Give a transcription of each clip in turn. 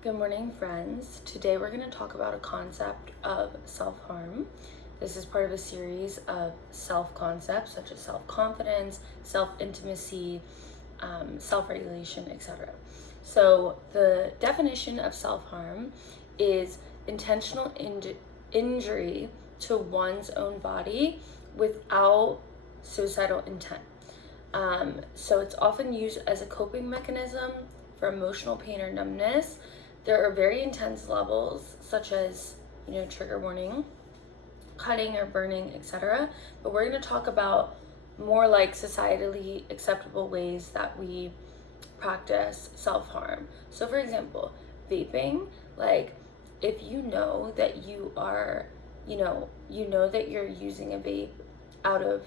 Good morning, friends. Today we're going to talk about a concept of self-harm. This is part of a series of self-concepts such as self-confidence, self-intimacy, self-regulation, etc. So the definition of self-harm is intentional injury to one's own body without suicidal intent. So it's often used as a coping mechanism for emotional pain or numbness. There are very intense levels, such as, trigger warning, cutting or burning, etc. But we're going to talk about more like societally acceptable ways that we practice self-harm. So for example, vaping, like if you know that you are, that you're using a vape out of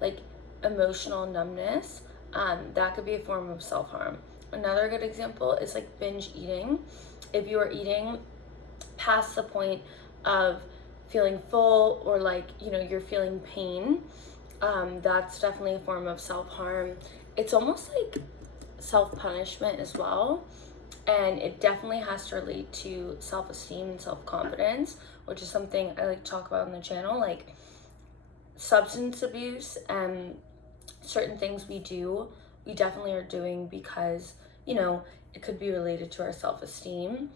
like emotional numbness, that could be a form of self-harm. Another good example is like binge eating. If you are eating past the point of feeling full or you're feeling pain, that's definitely a form of self-harm. It's almost like self-punishment as well, and it definitely has to relate to self-esteem and self-confidence, which is something I like to talk about on the channel. Like substance abuse and certain things we definitely are doing because it could be related to our self-esteem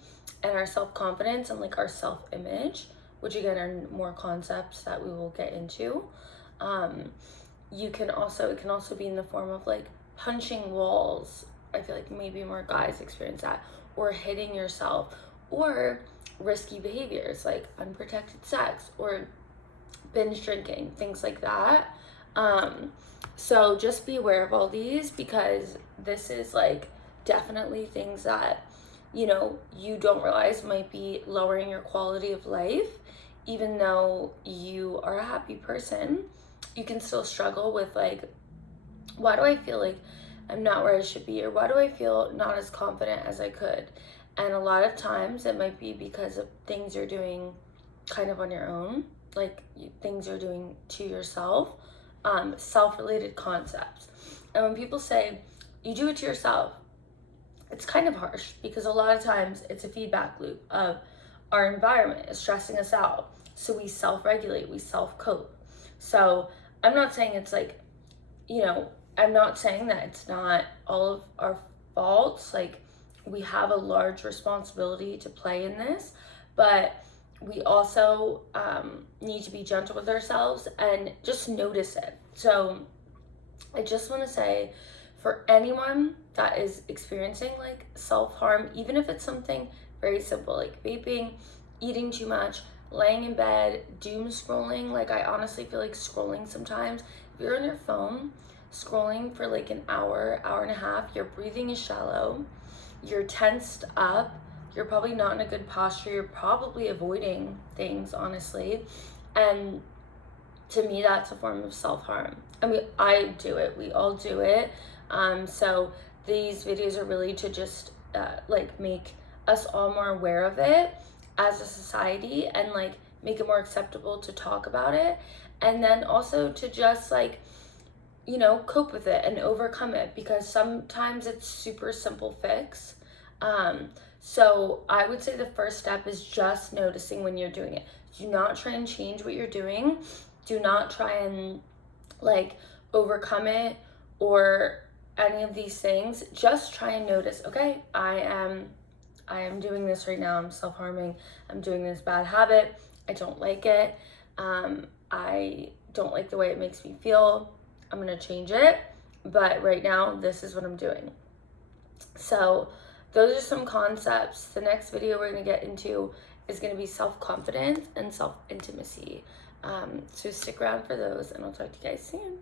and our self-confidence and like our self-image, which again are more concepts that we will get into. It can also be in the form of like punching walls. I feel like maybe more guys experience that, or hitting yourself, or risky behaviors like unprotected sex or binge drinking, things like that. So just be aware of all these, because this is like definitely things that you don't realize might be lowering your quality of life. Even though you are a happy person, you can still struggle with like, why do I feel like I'm not where I should be, or why do I feel not as confident as I could? And a lot of times it might be because of things you're doing kind of on your own, like things you're doing to yourself, self-related concepts. And when people say you do it to yourself, it's kind of harsh, because a lot of times it's a feedback loop of our environment is stressing us out, so we self-regulate, we self-cope. So I'm not saying it's like, I'm not saying that it's not all of our faults. Like, we have a large responsibility to play in this, but we also need to be gentle with ourselves and just notice it. So I just want to say, for anyone that is experiencing like self-harm, even if it's something very simple like vaping, eating too much, laying in bed, doom scrolling, like I honestly feel like scrolling sometimes, if you're on your phone scrolling for like an hour and a half, your breathing is shallow, you're tensed up, you're probably not in a good posture, you're probably avoiding things, honestly. And to me, that's a form of self-harm. I mean, I do it, we all do it. So these videos are really to just make us all more aware of it as a society, and like make it more acceptable to talk about it, and then also to just cope with it and overcome it, because sometimes it's super simple fix. So I would say the first step is just noticing when you're doing it. Do not try and change what you're doing. Do not try and overcome it or any of these things. Just try and notice, okay, I am doing this right now. I'm self-harming. I'm doing this bad habit. I don't like it. I don't like the way it makes me feel. I'm gonna change it. But right now, this is what I'm doing. So those are some concepts. The next video we're gonna get into is gonna be self-confidence and self-intimacy. So stick around for those, and I'll talk to you guys soon.